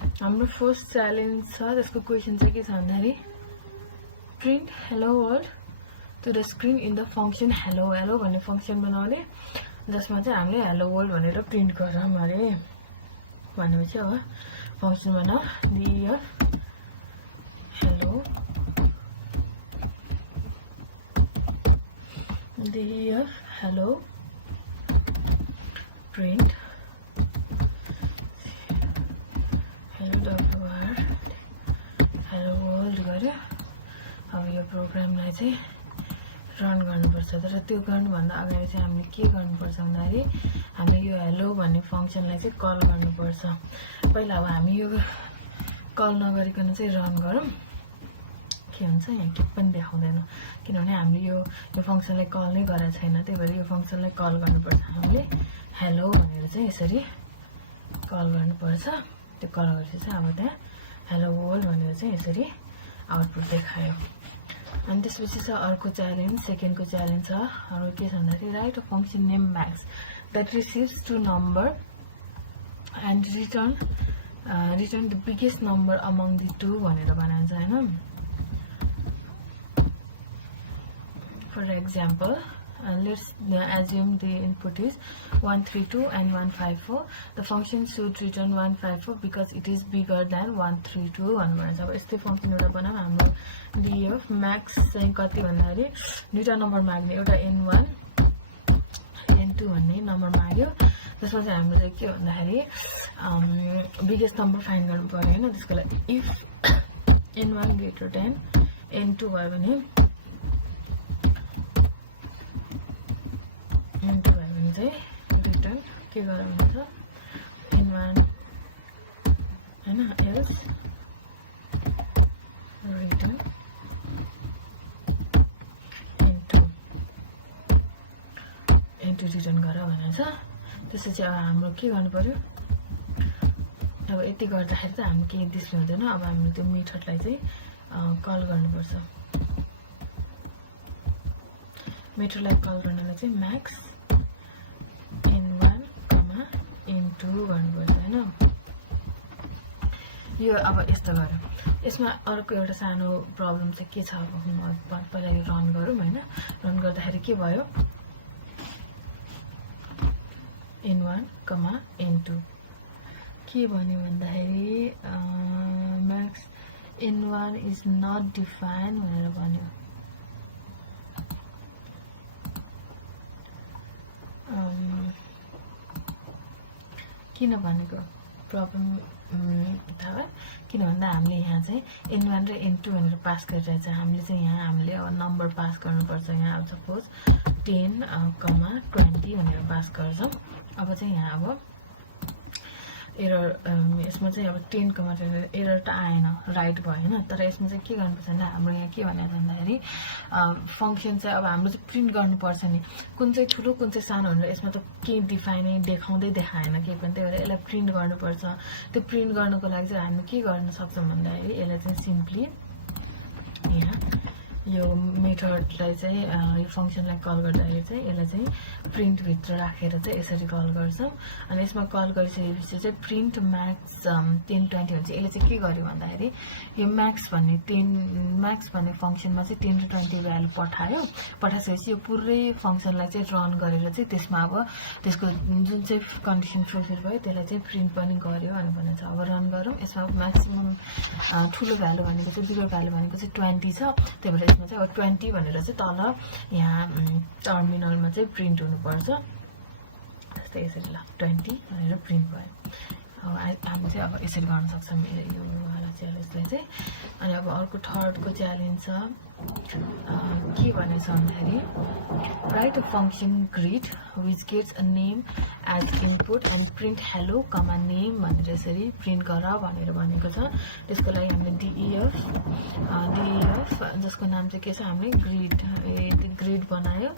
हाम्रो first challenge छ त्यसको क्वेसन चाहिँ के छ भन्दाखेरि print hello world to the screen in the function hello hello भन्ने फंक्सन बनाउने जसमा चाहिँ हामीले हेलो वर्ल्ड भनेर प्रिन्ट गरौँ अरे भनेपछि अब फंक्सन बनाऊ df hello df hello print hello world गरे अब यो प्रोग्रामलाई चाहिँ रन गर्नुपर्छ तर त्यो गर्नुभन्दा अगाडि चाहिँ हामीले के गर्नुपर्छ भन्दाखेरि हामीले यो हेलो भन्ने फंक्सनलाई चाहिँ कल गर्नुपर्छ पहिला अब हामी यो कल नगरिकन चाहिँ रन गरौँ के हुन्छ यहाँ के पनि देखाउँदैन किनभने हामीले यो फंक्सनलाई कल नै गरेको छैन त्यही भएर यो फंक्सनलाई कल गर्नुपर्छ हामीले हेलो भनेर चाहिँ यसरी कल गर्नुपर्छ त्यो कल गरेपछि चाहिँ अब त्यहाँ हेलो वर्ल्ड भनेर चाहिँ यसरी आउटपुट देखायो अनि त्यसपछि छ अर्को च्यालेन्ज सेकेन्डको च्यालेन्ज छ अरु के छ भन्दाखेरि write a function name max that receives two number and return the biggest number among the two भनेर भनिन्छ हैन for example let's assume the input is 132 and 154 the function should return 154 because it is bigger than 132 भन्नुहुन्छ अब यस्तै function एउटा बनाऊ हाम्रो df max चाहिँ कति भन्दाखेरि दुईटा नम्बर माग्ने एउटा n1 n2 भन्ने नम्बर माग्यो त्यसमा चाहिँ हाम्रो चाहिँ के भन्दाखेरि बिगेस्ट नम्बर फाइन्ड गर्नु पर्यो हैन त्यसको लागि if n1 greater than n2 भयो भने रिटर्न के गराउनुहुन्छ n1 हैन else रिटर्न n2 रिटर्न गर भनेछ त्यसपछि अब हाम्रो के गर्नु पर्यो अब यति गर्दाखेरि चाहिँ हामी के दिस्नु हुँदैन अब हामीले त्यो मेथडलाई चाहिँ कल गर्नुपर्छ मेथडलाई कल गर्नलाई चाहिँ म्याक्स n2 गर्नुपर्छ हैन यो अब यस्तो गरौँ यसमा अर्को एउटा सानो प्रब्लम चाहिँ के छ पहिला यो रन गरौँ हैन रन गर्दाखेरि के भयो n1 n2 के भन्यो भन्दाखेरि Max n1 is not defined भनेर भन्यो किन भनेको प्रब्लम थाहा भयो किन भन्दा हामीले यहाँ चाहिँ n1 र n2 भनेर पास गरिरहेछ हामीले चाहिँ यहाँ हामीले अब नम्बर पास गर्नुपर्छ यहाँ अब सपोज 10, 20 भनेर पास गर्छौं अब चाहिँ यहाँ अब एरर यसमा चाहिँ अब 10 एरर त आएन राइट भयो हैन तर यसमा चाहिँ के गर्नुपर्छ भन्दा हाम्रो यहाँ के भनेको भन्दाखेरि फंक्सन चाहिँ अब हाम्रो चाहिँ प्रिन्ट गर्नुपर्छ नि कुन चाहिँ ठुलो कुन चाहिँ सानो भनेर यसमा त के डिफाइनै देखाउँदै देखाएन के पनि त्यही भएर यसलाई प्रिन्ट गर्नुपर्छ त्यो प्रिन्ट गर्नको लागि चाहिँ हामी के गर्न सक्छौं भन्दाखेरि यसलाई चाहिँ सिम्पली यहाँ यो मेथडलाई चाहिँ यो फंक्सनलाई कल गर्दाखेरि चाहिँ यसलाई चाहिँ प्रिन्ट भित्र राखेर चाहिँ यसरी कल गर्छौं अनि यसमा कल गरिसकेपछि चाहिँ प्रिन्ट म्याक्स 10 20 हुन्छ यसले चाहिँ के गर्यो भन्दाखेरि यो म्याक्स भन्ने फंक्सनमा चाहिँ 10 र 20 भ्यालु पठायो पठाएपछि यो पुरै फंक्सनलाई चाहिँ रन गरेर चाहिँ त्यसमा अब त्यसको जुन चाहिँ कन्डिसन फुलफिल भयो त्यसलाई चाहिँ प्रिन्ट पनि गर्यो अनि भन्छ अब रन गरौँ यसमा म्याक्सिमम ठुलो भ्यालु भनेको चाहिँ बिगर भ्यालु भनेको चाहिँ 20 छ त्यही भएर यसमा चाहिँ अब 20 भनेर चाहिँ तल यहाँ टर्मिनलमा चाहिँ प्रिन्ट हुनुपर्छ जस्तै यसरी ल 20 भनेर प्रिन्ट भयो अब हामी चाहिँ अब यसरी गर्न सक्छौं यो वाला च्यालेन्जलाई चाहिँ अनि अब अर्को थर्डको च्यालेन्ज छ के भनेछ भन्दाखेरि write a function greet which gets a name as input and print hello comma name भनेर यसरी प्रिन्ट गर भनेर भनेको छ त्यसको लागि हामीले def जसको नाम चाहिँ के छ हामीले ग्रिड बनायो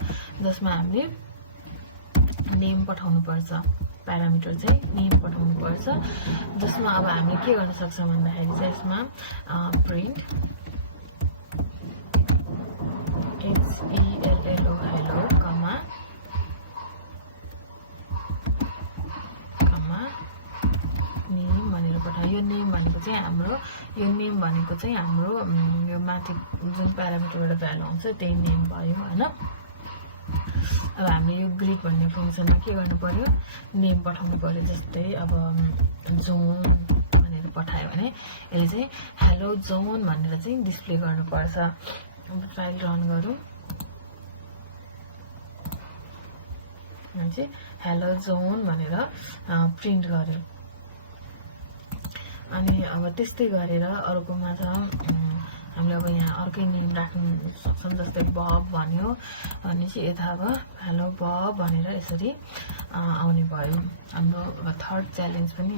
जसमा हामीले नेम पठाउनु पर्छ प्यारामिटर चाहिँ नेम पठाउनु पर्छ जसमा अब हामीले के गर्न सक्छौं भन्दाखेरि चाहिँ यसमा प्रिन्ट hello कमा नेम भनेर पठायो यो नेम भनेको चाहिँ हाम्रो यो माथि जुन प्यारामिटरबाट भ्यालु आउँछ त्यही नेम भयो हैन अब हामीले यो ग्रीक भन्ने फंक्सनमा के गर्नु पर्यो नेम पठाउनु पर्यो जस्तै अब जोन भनेर पठायो भने यसले चाहिँ हेलो जोन भनेर चाहिँ डिस्प्ले गर्नुपर्छ अब फाइल रन गरौँ चाहिँ हेलो जोन भनेर प्रिन्ट गर्यो अनि अब त्यस्तै गरेर अर्कोमा छ हामीले अब यहाँ अर्कै नेम राख्न सक्छौं जस्तै बब भन्यो अनि चाहिँ यता अब हेलो बब भनेर यसरी आउने भयो हाम्रो अब थर्ड च्यालेन्ज पनि